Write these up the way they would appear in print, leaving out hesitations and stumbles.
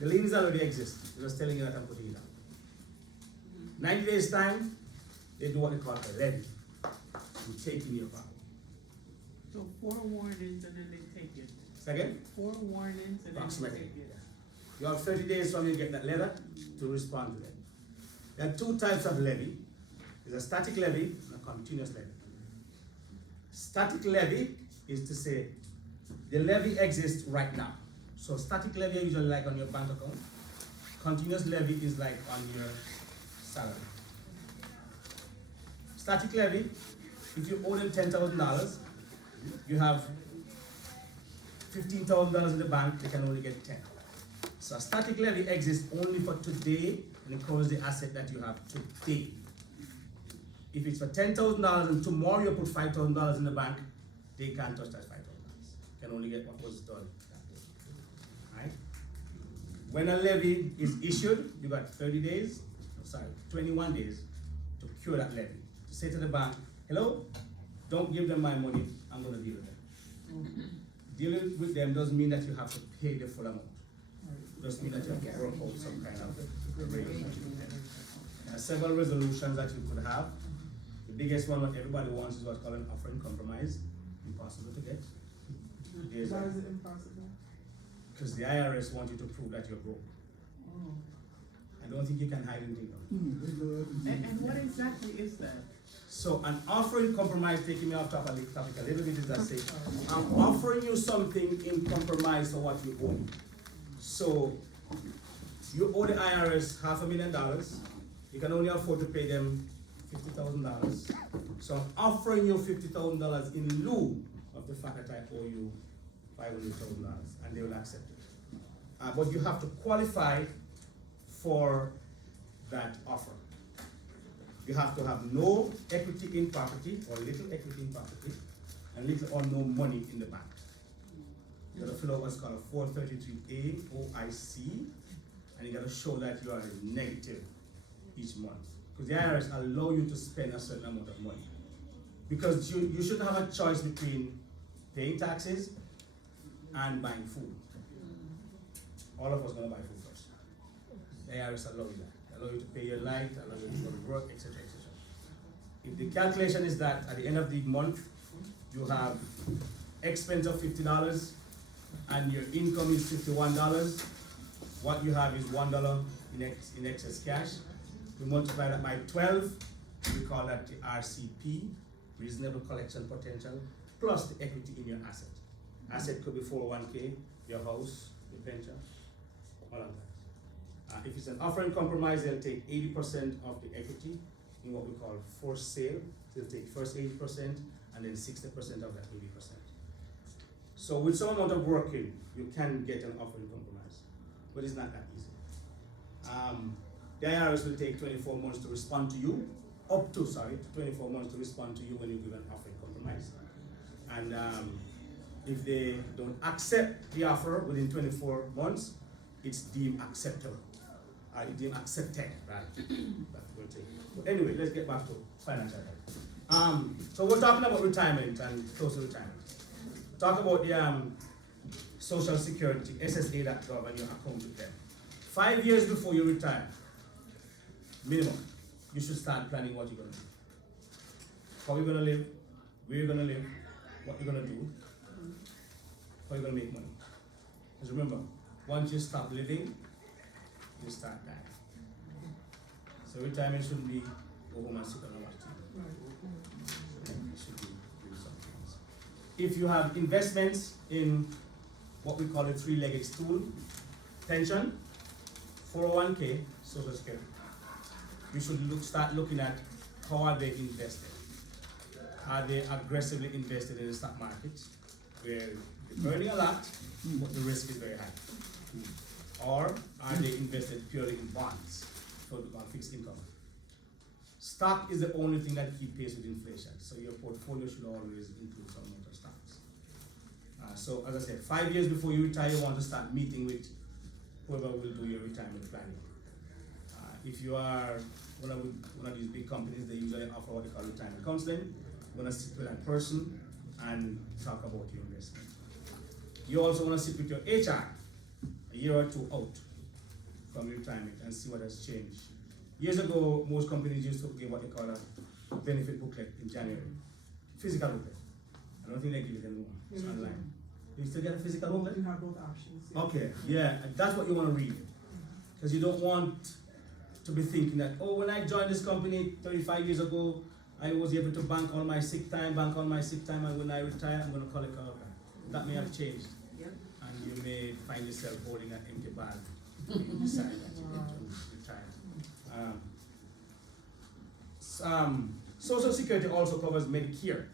The liens already exist. They're just telling you that I'm putting it down. 90 days time, they do what they call a levy. You take in your property. So 4 warnings and then they take it. Second? 4 warnings and then they Approximately. take it. You have 30 days from you get that letter to respond to them. There are 2 types of levy. There's a static levy and a continuous levy. Static levy is to say the levy exists right now. So static levy is usually like on your bank account. Continuous levy is like on your salary. Static levy, if you owe them $10,000, you have $15,000 in the bank, they can only get 10. So a static levy exists only for today and it covers the asset that you have today. If it's for $10,000 and tomorrow you put $5,000 in the bank, they can't touch that $5,000. You can only get what was done that day. Right? When a levy is issued, you got 21 days to cure that levy. To say to the bank, hello, don't give them my money, I'm going to deal with them. Dealing with them doesn't mean that you have to pay the full amount. It just means that you have to work out some kind of arrangement with them. There are several resolutions that you could have. The biggest one what everybody wants is what's called an offering compromise. Impossible to get. Why is it impossible? Because the IRS wants you to prove that you're broke. Oh. I don't think you can hide anything from it. And what exactly is that? So an offering compromise, taking me off topic a little bit, is that say, I'm offering you something in compromise for what you owe me. So you owe the IRS $500,000. You can only afford to pay them $50,000. So I'm offering you $50,000 in lieu of the fact that I owe you $500,000, and they will accept it. But you have to qualify for that offer. You have to have no equity in property or little equity in property and little or no money in the bank. You got to fill out what's called a 433A OIC, and you got to show that you are negative each month. Because the IRS allow you to spend a certain amount of money. Because you shouldn't have a choice between paying taxes and buying food. All of us going to buy food first. The IRS allow you that. They allow you to pay your light, allow you to go to work, etc., etc. If the calculation is that at the end of the month, you have expense of $50 and your income is $51, what you have is $1 in excess cash. We multiply that by 12, we call that the RCP, reasonable collection potential, plus the equity in your asset. Asset could be 401k, your house, your pension, all of that. If it's an offering compromise, they'll take 80% of the equity in what we call forced sale. They'll take first 80% and then 60% of that 80%. So with some amount of working, you can get an offering compromise, but it's not that easy. The IRS will take 24 months to respond to you, 24 months to respond to you when you give an offering compromise. And if they don't accept the offer within 24 months, it's deemed acceptable. Deemed accepted, right? That will take. But anyway, let's get back to financial health. So we're talking about retirement and close to retirement. Talk about the Social Security, SSA that govern your account with them. 5 years before you retire, minimum, you should start planning what you're going to do. How you're going to live, where you're going to live, what you're going to do, how you're going to make money. Because remember, once you stop living, you start dying. So retirement shouldn't be go home and sit on a watch TV. It should be doing something else. If you have investments in what we call a three-legged stool, pension, 401k, Social Security, you should start looking at how are they invested. Are they aggressively invested in the stock market, where they're earning a lot, but the risk is very high? Or are they invested purely in bonds for fixed income? Stock is the only thing that keeps pace with inflation, so your portfolio should always include some amount of stocks. So as I said, 5 years before you retire, you want to start meeting with whoever will do your retirement planning. If you are one of these big companies, they usually offer what they call retirement counseling. You want to sit with that person and talk about your investment. You also want to sit with your HR a year or two out from retirement and see what has changed. Years ago, most companies used to give what they call a benefit booklet in January. Physical booklet. I don't think they give it anymore. It's online. Do you still get a physical booklet? You have both options. Yeah. Okay, yeah, and that's what you want to read. Because you don't want to be thinking that, oh, when I joined this company 35 years ago, I was able to bank all my sick time, and when I retire, I'm going to collect all of that. That may have changed. Yep. And you may find yourself holding an empty bag when you decide that you want to retire. Social Security also covers Medicare.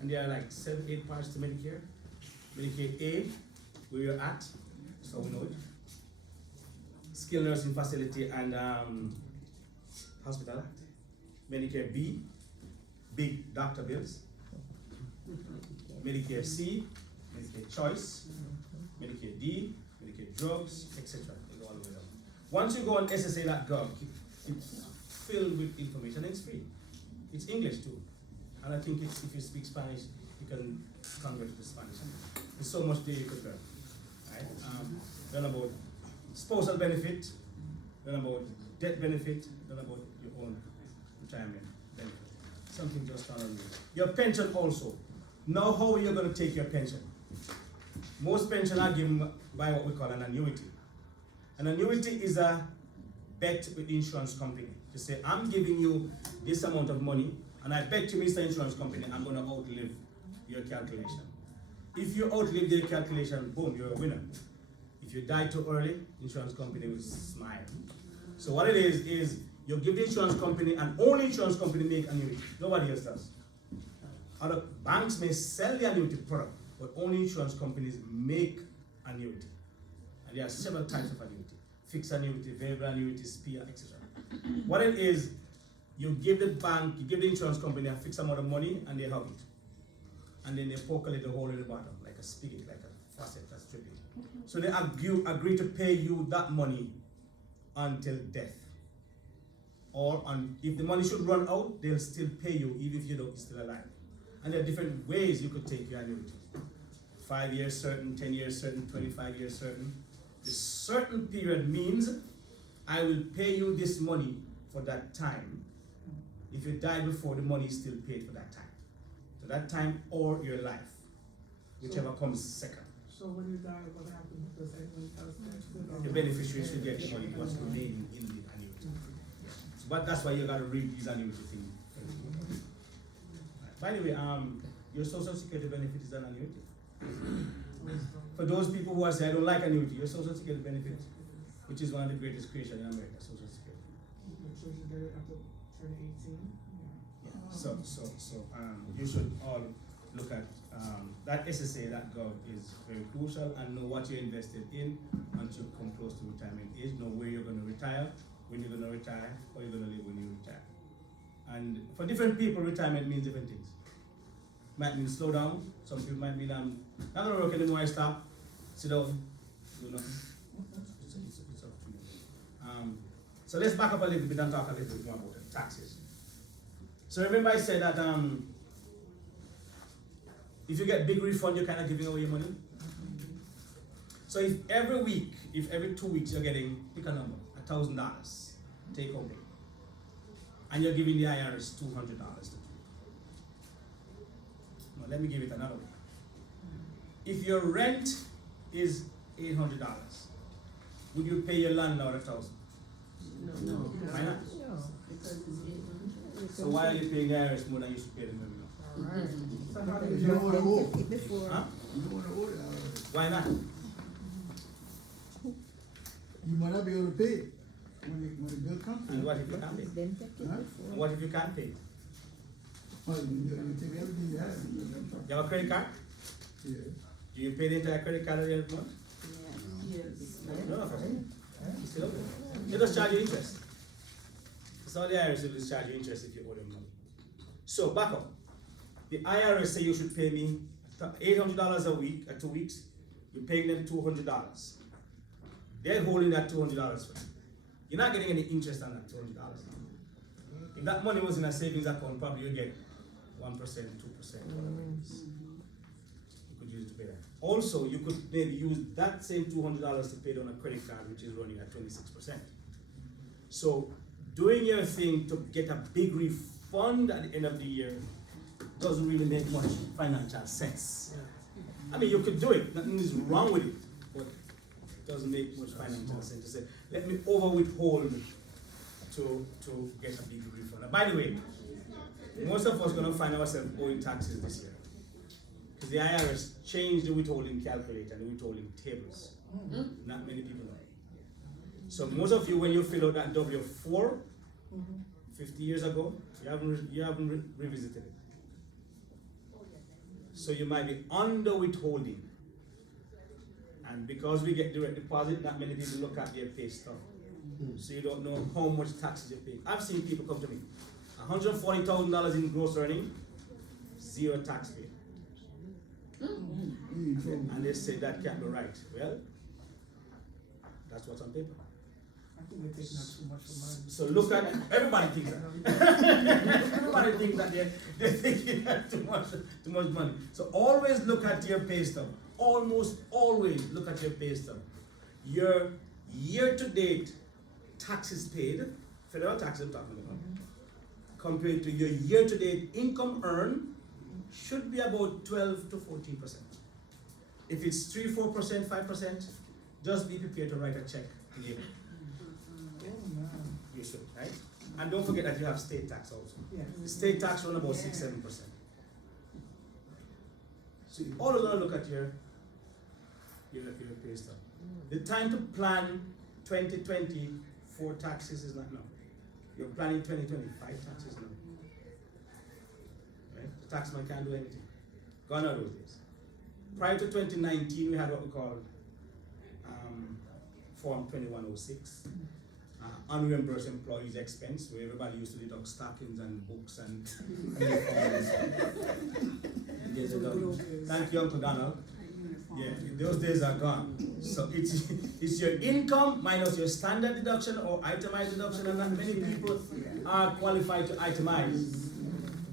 And there are like 7-8 parts to Medicare. Medicare A, where you're at, so we know it. Skilled nursing facility and hospital. Medicare B, big doctor bills. Medicare C, Medicare choice. Medicare D, Medicare drugs, etc. They go all the way down. Once you go on SSA.gov, it's filled with information and it's free. It's English too. And I think if you speak Spanish, you can convert it to Spanish. There's so much there you could learn. Right? Learn about spousal benefit, learn about death benefit, learn about your own retirement benefit. Something just on you. Your pension also. Now how are you going to take your pension? Most pension are given by what we call an annuity. An annuity is a bet with the insurance company. You say, I'm giving you this amount of money, and I bet you, Mr. Insurance Company, I'm going to outlive your calculation. If you outlive their calculation, boom, you're a winner. If you die too early, insurance company will smile. So what it is you give the insurance company, and only insurance company make annuity. Nobody else does. Other banks may sell the annuity product, but only insurance companies make annuity. And there are several types of annuity. Fixed annuity, variable annuity, SPIA, etc. What it is, you give the bank, you give the insurance company a fixed amount of money and they have it. And then they poke a little hole in the bottom, like a spigot, like a faucet that's dripping. So they agree to pay you that money until death. Or if the money should run out, they'll still pay you even if you're still alive. And there are different ways you could take your annuity. 5 years certain, 10 years certain, 25 years certain. The certain period means I will pay you this money for that time. If you die before, the money is still paid for that time. So that time or your life, whichever comes second. So when you die, what happens? Does anyone else get The beneficiaries will get the money, what's remaining in the annuity. Yeah. So, but that's why you got to read these annuity things. By the way, your social security benefit is an annuity. For those people who are saying, I don't like annuity, your social security benefit, which is one of the greatest creations in America, social security. So you get it after turning 18? Yeah. So you should all look at that SSA.gov is very crucial, and know what you're invested in until you come close to retirement age. Know where you're going to retire, when you're going to retire, how you're going to live when you retire. And for different people, retirement means different things. Might mean slow down. Some people might mean I'm not going to work anymore, I stop, sit down, do nothing. It's up to you. So let's back up a little bit and talk a little bit more about the taxes. So remember I said that if you get big refund, you're kind of giving away your money. So if every 2 weeks you're getting, pick a number, $1,000 take home, and you're giving the IRS $200 to do it. Now let me give it another way. If your rent is $800, would you pay your landlord $1,000? No. Why not? Because it's 800. So why are you paying the IRS more than you should pay them every month? Alright. So how do You don't want to owe. Huh? You don't want to owe that. Why not? You might not be able to pay when the bill comes. And what if you can't pay? Huh? And what if you can't pay? Well, you take everything you have. You have a credit card? Yeah. Do you pay the entire credit card at the end of the month? Yes. No, of course. You still owe them. They just charge you interest. It's all the IRS will just charge you interest if you owe them money. So back up. The IRS say you should pay me $800 a week at 2 weeks. You're paying them $200. They're holding that $200 for you. You're not getting any interest on that $200. If that money was in a savings account, probably you get 1%, 2%, whatever it is. You could use it to pay that. Also, you could maybe use that same $200 to pay it on a credit card, which is running at 26%. So, doing your thing to get a big refund at the end of the year doesn't really make much financial sense. I mean, you could do it, nothing is wrong with it, but it doesn't make much financial sense to say, let me over withhold to get a big refund. And by the way, most of us are going to find ourselves owing taxes this year. Because the IRS changed the withholding calculator and the withholding tables. Not many people know. So most of you, when you fill out that W-4 50 years ago, you haven't revisited it. So you might be under withholding. And because we get direct deposit, not many people look at their pay stub. So you don't know how much taxes you pay. I've seen people come to me, $140,000 in gross earning, 0 tax paid. And they say that can't be right. Well, that's what's on paper. I think they're taking out too much for mine. So look at, everybody thinks that. Everybody thinks that they're taking out too much money. So always look at your pay stub. Almost always look at your pay stub. Your year-to-date taxes paid, federal taxes I'm talking about, compared to your year-to-date income earned, should be about 12 to 14%. If it's 3, 4%, 5%, just be prepared to write a check to give it. You should, right? And don't forget that you have state tax also. Yes. The state tax run about 6, 7%. So you always want to look at your pay stub. The time to plan 2020 for taxes is not now. You're planning 2025 taxes now. Right? The taxman can't do anything. Gone are those days. Prior to 2019, we had what we called Form 2106, unreimbursed employees expense, where everybody used to deduct stockings and books and uniforms. Years ago. Thank you, Uncle Donald. Yeah, those days are gone. So it's your income minus your standard deduction or itemized deduction, and not many people are qualified to itemize.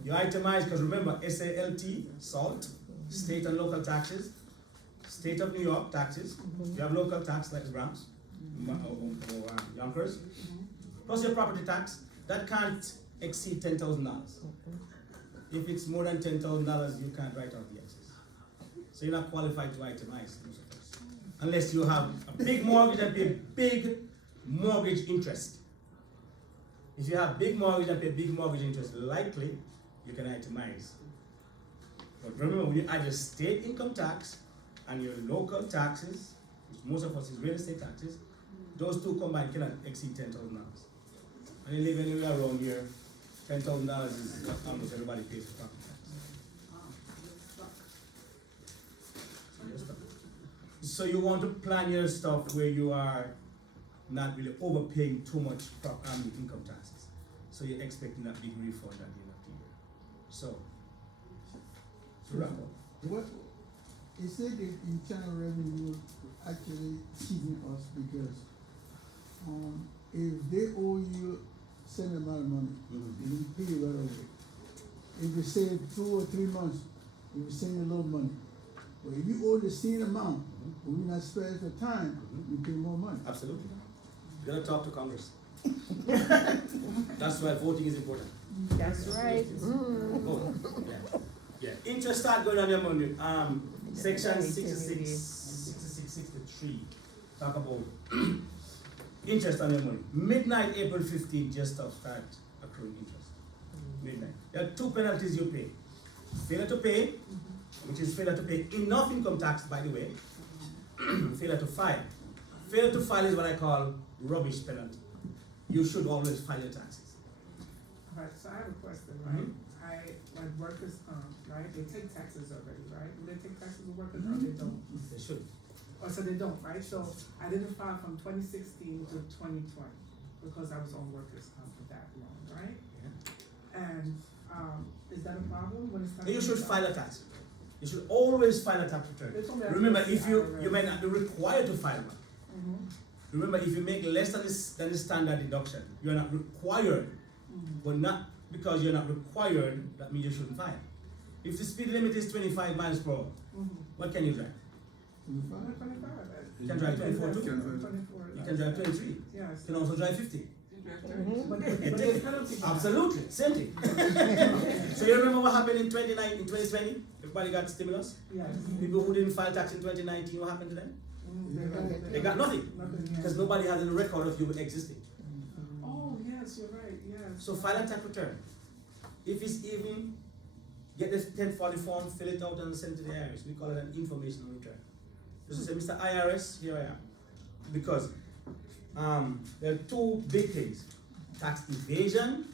You itemize because remember, SALT, SALT, state and local taxes, state of New York taxes. You have local tax like the Bronx or Yonkers, plus your property tax. That can't exceed $10,000. If it's more than $10,000, you can't write out the excess. So you're not qualified to itemize, unless you have a big mortgage and pay big mortgage interest. If you have big mortgage and pay big mortgage interest, likely you can itemize. But remember, when you add your state income tax and your local taxes, which most of us is real estate taxes, those two combined cannot exceed $10,000. And you live anywhere around here, $10,000 is what almost everybody pays for property tax. So you want to plan your stuff where you are not really overpaying too much income taxes. So you're expecting that big refund at the end of the year. So wrap up. What, it said that internal revenue actually cheating us because if they owe you certain amount of money, they will pay you right away. If you say 2 or 3 months, you will send you a little money. But if you owe the same amount, but we're not spread for time, you pay more money. Absolutely. You gotta talk to Congress. That's why voting is important. That's right. Vote. Yeah. Interest start going on your money. Section 66, 63. Talk about interest on your money. Midnight, April 15th, just start accruing interest. Midnight. There are 2 penalties you pay. Failure to pay, which is failure to pay enough income tax, by the way. Failure to file. Failure to file is what I call rubbish penalty. You should always file your taxes. Alright, so I have a question, right? Like workers, right, they take taxes already, right? Do they take taxes with workers or they don't? They should. Or so they don't, right? So I didn't file from 2016 to 2020 because I was on workers' comp for that long, right? Yeah. And is that a problem when it's time? You should file a tax return. You should always file a tax return. Remember, if you may not be required to file one. Remember, if you make less than the standard deduction, you are not required. But not because you're not required, that means you shouldn't file. If the speed limit is 25 miles per hour, what can you drive? Not 25? 25. You can drive 24 too. 24. You can drive 23. Yes. You can also drive 50. But there's penalty for that. Absolutely, same thing. So you remember what happened in 2020? Everybody got stimulus. Yes. People who didn't file tax in 2019, what happened to them? They got nothing. Nothing, yes. Because nobody has any record of you existing. Oh, yes, you're right, yes. So file a tax return. If it's even, get the 1040 form, fill it out and send it to the IRS. We call it an informational return. Just say, Mr. IRS, here I am. Because there are two big things: tax evasion,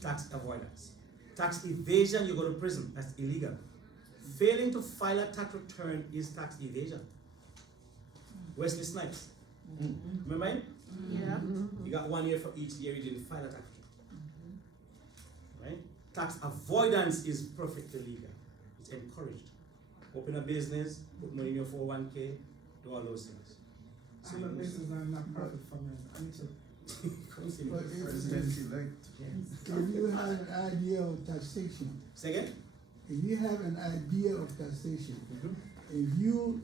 tax avoidance. Tax evasion, you go to prison. That's illegal. Failing to file a tax return is tax evasion. Wesley Snipes. Remember him? Yeah. You got 1 year for each year you didn't file a tax return. Right? Tax avoidance is perfectly legal. It's encouraged. Open a business, put money in your 401k, do all those things. I have a business I'm not perfect for me. I need to. But if President-elect. you have an idea of taxation, Say again? if you have an idea of taxation, Mhm. if you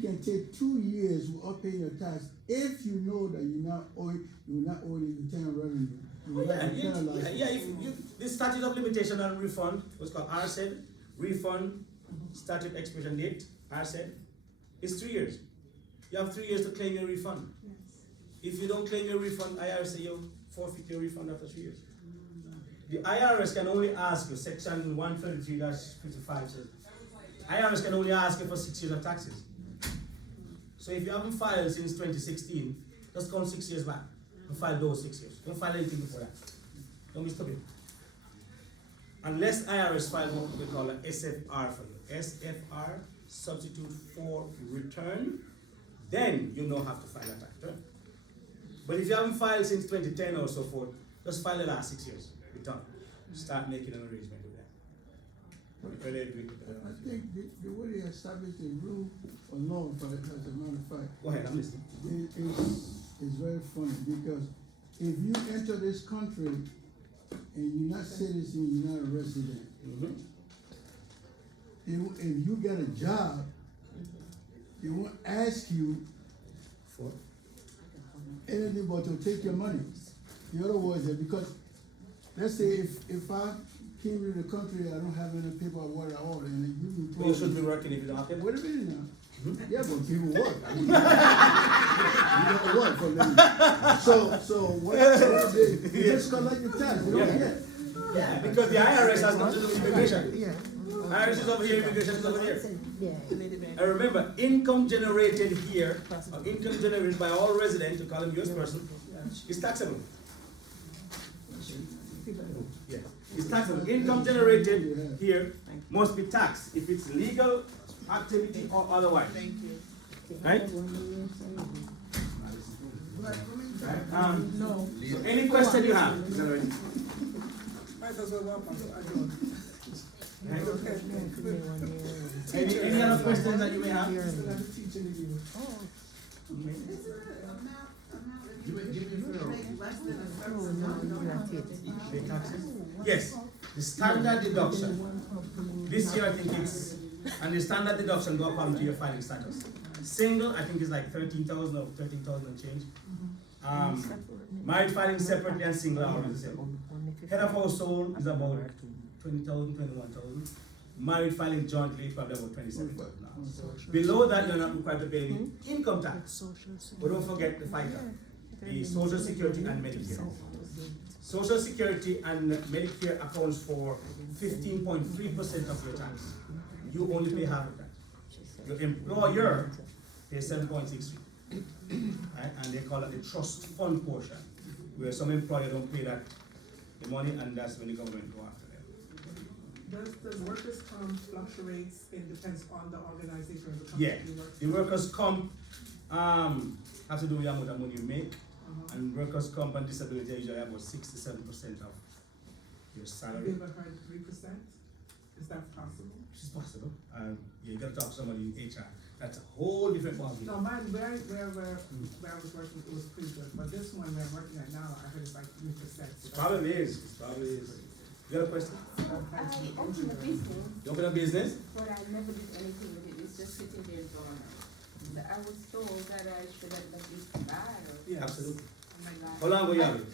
can take 2 years without paying your tax if you know that you're not owing the internal revenue. Oh, yeah. If this statute of limitation and refund, what's called RSED, refund, statute expiration date, RSED, is 3 years. You have 3 years to claim your refund. If you don't claim your refund, IRS say you forfeit your refund after 3 years. The IRS can only ask you, section 133-55 says, IRS can only ask you for 6 years of taxes. So if you haven't filed since 2016, just count 6 years back and file those 6 years. Don't file anything before that. Don't be stupid. Unless IRS files what we call an SFR for you. SFR, substitute for return, then you don't have to file a tax return. But if you haven't filed since 2010 or so forth, just file the last 6 years. You're done. Start making an arrangement with that. Whether you agree with that. I think the way they establish a rule or law for it, as a matter of fact, Go ahead, I'm listening. is very funny, because if you enter this country and you're not citizen, you're not a resident, if you get a job, they won't ask you For? anything but to take your money. In other words, because let's say if I came to the country, I don't have any paper or what at all, and you Well, you should be working if you don't have to. wait a minute now. Yeah, but people work. I mean, you don't work for them. So what they just collect your tax. You don't get. Yeah, because the IRS has nothing to do with immigration. IRS is over here, immigration is over here. And remember, income generated here, or income generated by all residents, to call them US person, is taxable. Yeah, it's taxable. Income generated here must be taxed if it's legal activity or otherwise. Right? No. So any question you have? Might as well walk on. I do. Any other questions that you may have? Teaching you. Pay taxes? Yes, the standard deduction. This year I think it's, and the standard deduction go according to your filing status. Single, I think is like 13,000 or 13,000 and change. Married filing separately and single are always the same. Head of household is about 20,000, 21,000. Married filing jointly probably about 27,000 now. Below that, you're not required to pay any income tax. But don't forget the FICA, the Social Security and Medicare. Social Security and Medicare accounts for 15.3% of your tax. You only pay half of that. Your employer pays 7.63. Right? And they call it the trust fund portion, where some employer don't pay that the money, and that's when the government go after them. Does workers' comp fluctuates? It depends on the organization of the company Yeah, you work the workers' comp have to do with the amount of money you make, and workers' comp and disability are usually about 6 to 7% of your Have salary. you ever heard 3%? Is that possible? Which is possible. You got to talk to somebody in HR. That's a whole different ballgame. No, mine, where I was working, it was pretty good, but this one where I'm working at now, I heard it's like 3%. It probably is. It probably is. You got a question? I opened a business, You open a business? but I never did anything with it. It's just sitting there dormant. I was told that I should have at least filed. Yes. Absolutely. Oh my God. How long ago you have it?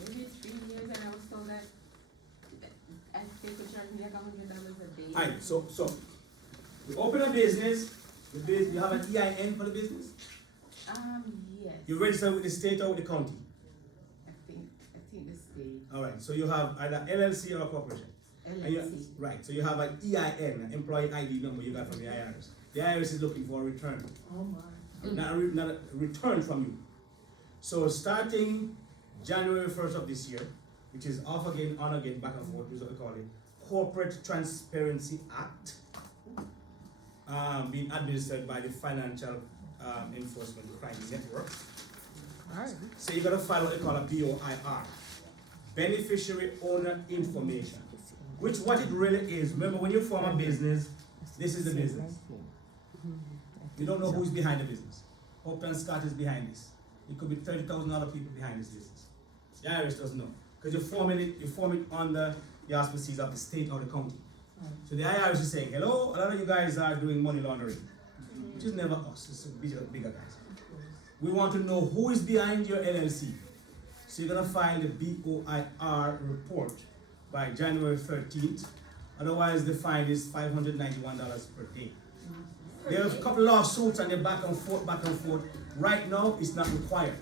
Maybe 3 years, and I was told that they could charge me like $100 a day. Alright, so, you open a business, you have an EIN for the business? Yes. You register with the state or with the county? I think the state, Alright, so you have either LLC or a corporation? And you- LLC. Right, so you have an EIN, an employee ID number you got from the IRS. The IRS is looking for a return, Oh, my. not a return from you. So starting January 1st of this year, which is off again, on again, back and forth, is what we call it, Corporate Transparency Act, being administered by the Financial Enforcement Crime Network. Alright. So you gotta file what they call a BOIR, Beneficiary Owner Information, which what it really is, remember when you form a business, this is the business. You don't know who's behind the business. Hopeton Scott is behind this. It could be 30,000 other people behind this business. The IRS doesn't know, because you form it under the auspices of the state or the county. So the IRS is saying, hello, a lot of you guys are doing money laundering, which is never us, it's bigger guys. We want to know who is behind your LLC. So you're gonna file the BOIR report by January 13th. Otherwise, the fine is $591 per day. There are a couple lawsuits and they're back and forth, back and forth. Right now, it's not required.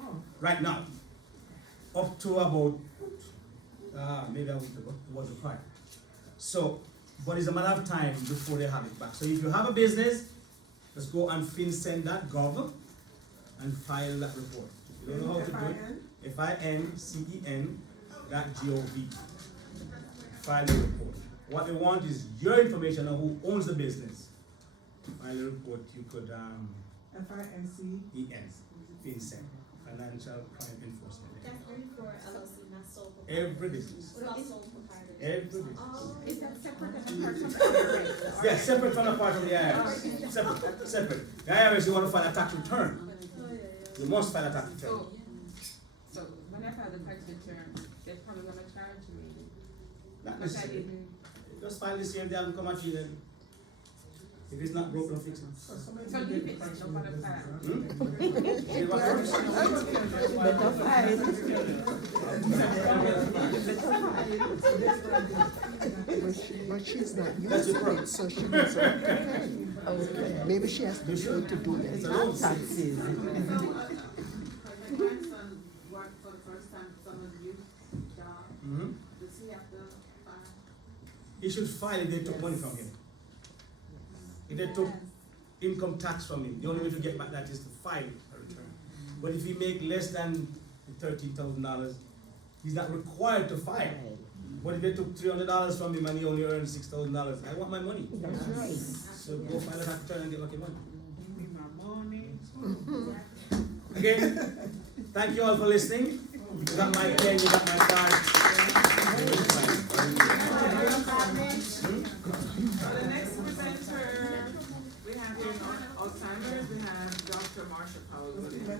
Oh, Right now. Up to about, maybe a week ago, it was required. So, but it's a matter of time before they have it back. So if you have a business, just go on fincen.gov and file that report. If you don't know how to do it, fincen.gov. File the report. What they want is your information on who owns the business. File the report, you could, FINC. FINCEN, Financial Crime Enforcement. That's only for LLC, not sole proprietor. Every business, What about sole proprietor? every business. Is that separate and apart from the Yeah, separate from the part of the IRS. Separate. The IRS, you want to file a tax return. You must file a tax return. So when I file the tax return, they're probably gonna charge me, Not but I necessarily. didn't. Just file the same day and come at you then. If it's not broken, fix it. So leave it, no matter what. See what works? But she's not That's your using problem. it, so she needs a return. Maybe she has to be sure to do It's the a loan. taxes. My grandson worked for the first time for someone's youth job, does he have to file? He should file if they took money from him. If they took income tax from him, the only way to get back that is to file a return. But if he make less than $13,000, he's not required to file. But if they took $300 from him and he only earned $6,000, I want my money. That's right. So go file a tax return and get lucky money. Give me my money. Again, thank you all for listening. You got my pen, you got my card. So the next presenter we have here on Alzheimer's, we have Dr. Marsha Powell.